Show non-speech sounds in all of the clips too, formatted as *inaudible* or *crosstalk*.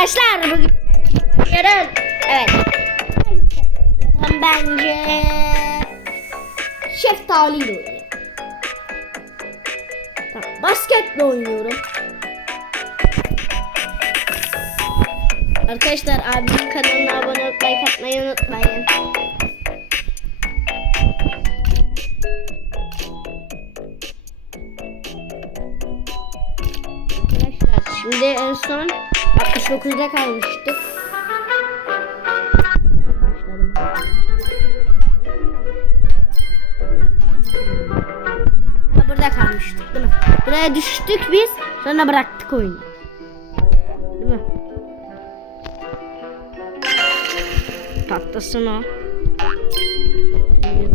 arkadaşlar bugün yarın evet ben bence şeftaliyle oynayayım. Tamam, basketle oynuyorum. Arkadaşlar abimin kanalına abone olup like atmayı unutmayın. Arkadaşlar şimdi en son 69'da kalmıştık. Başladım. Burada kalmıştık değil mi? Buraya düştük biz sonra bıraktık oyunu. Değil mi? Patlasın o.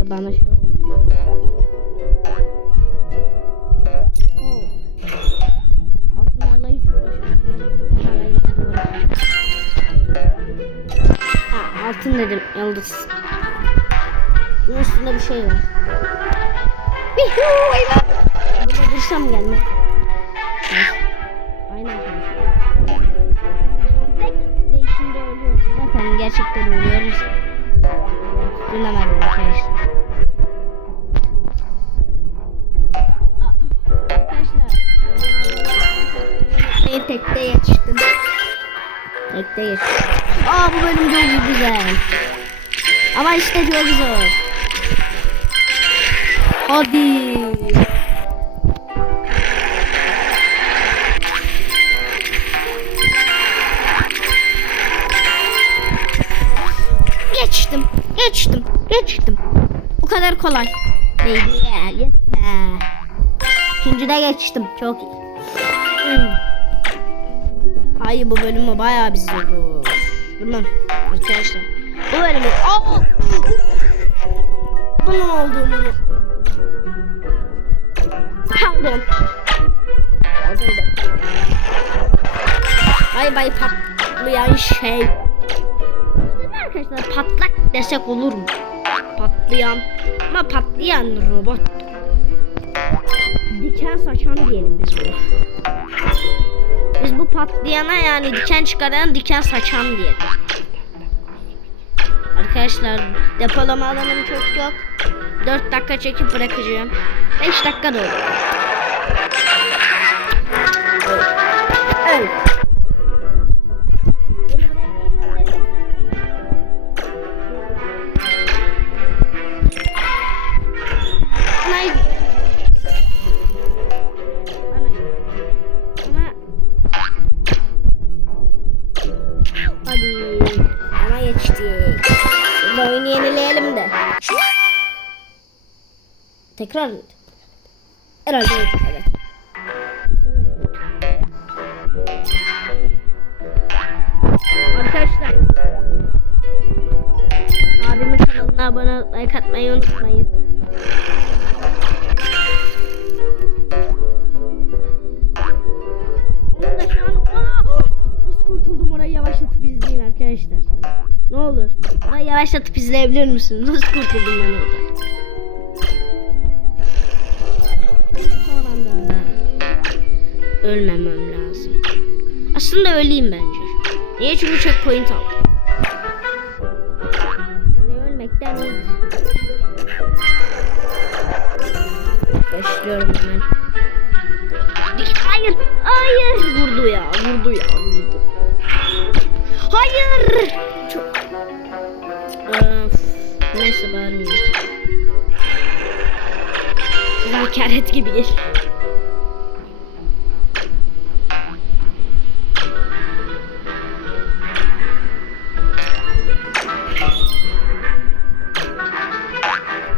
Bana şey altın dedim yıldız. Bunun üstünde bir şey var. Burada dursam gelme. Aynen. Tek değişimde oluyor. Zaten gerçekten oluyoruz. Dinlemedim arkadaşlar. Arkadaşlar. Tekte yetiştim. Tekte yetiştim. Aa bu bölüm çok güzel. Ama işte çok zor. Hadi. Geçtim. Geçtim. Geçtim. Bu kadar kolay. Değil. Yes be. İkincide geçtim. Çok iyi. Hmm. Hayır bu bölümü bayağı bir zor. Bilmem. Arkadaşlar. Bu bölümü... Aa! Bunun olduğunu... Pardon. Pardon da. Bay bay patlayan şey. Arkadaşlar patlak desek olur mu? Patlayan ama patlayan robot. Diken saçan diyelim biz bunu. Biz bu patlayana yani diken çıkaran diken saçan diyelim. Arkadaşlar depolama alanım çok yok. 4 dakika çekip bırakacağım. 5 dakika da olur. Evet. Yenileyelim de. Tekrar mı? Herhalde evet. Arkadaşlar abimin kanalına abone olup like atmayı unutmayın. Yavaşlatıp izleyebilir misin? Nasıl kurtuldum ben orada? Son anda. Ölmemem lazım. Aslında öleyim bence. Niye? Çünkü checkpoint aldım. Ne ölmekten iyidir. Başlıyorum hemen. Hayır, hayır. Vurdu ya, vurdu ya, vurdu. Hayır. Çok... Bari. Hakaret gibi gel.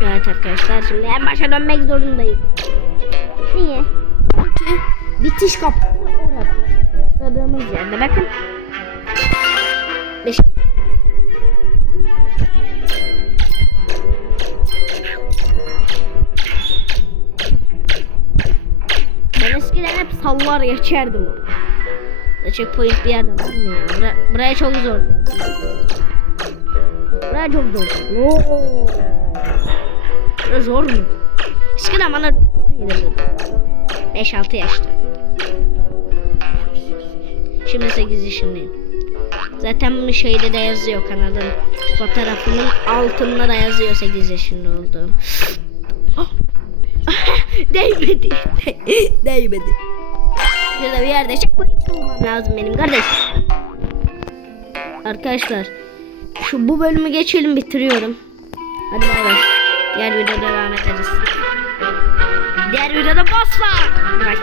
Evet arkadaşlar şimdi en başa dönmek zorundayım. Niye? Çünkü bitiş kapısı orada. Başladığımız yerde bakın. Beş. Sallar geçerdim onu. Da checkpoint bir yerde var mı ya? Bura, buraya çok zor. Buraya çok zor. Oo. Burası zor mu? Eskiden bana gelirdi. 5-6 yaşta. Şimdi 8 yaşındayım. Zaten bu şeyde de yazıyor kanalın fotoğrafımın altında da yazıyor 8 yaşında olduğum. *gasps* Değmedi. *laughs* Değmedi. Şurada bir yerde checkpoint bulmam lazım benim kardeş. Arkadaşlar şu bu bölümü geçelim bitiriyorum. Hadi bay bay. Diğer videoda devam ederiz. Diğer videoda boss var. Bay.